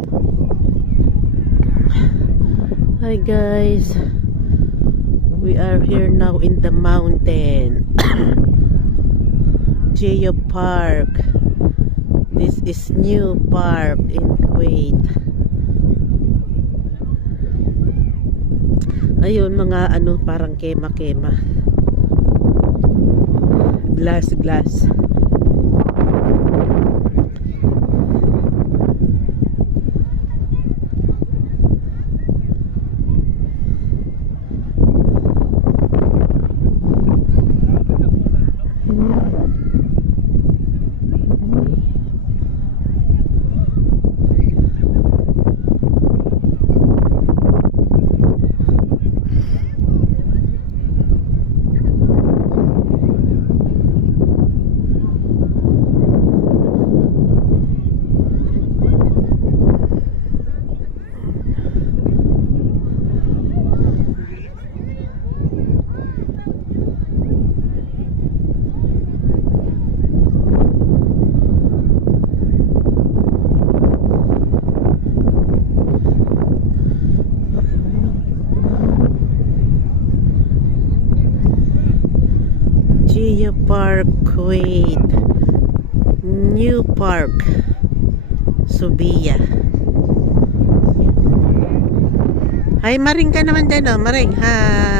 Hi guys, we are here now in the mountain. Geo Park. This is new park in Kuwait. Ayun, mga parang kema-kema. Glass. Geo Park, Kuwait. New Park, Subiya. Hi, Maring ka naman dyan, oh. Maring, hi.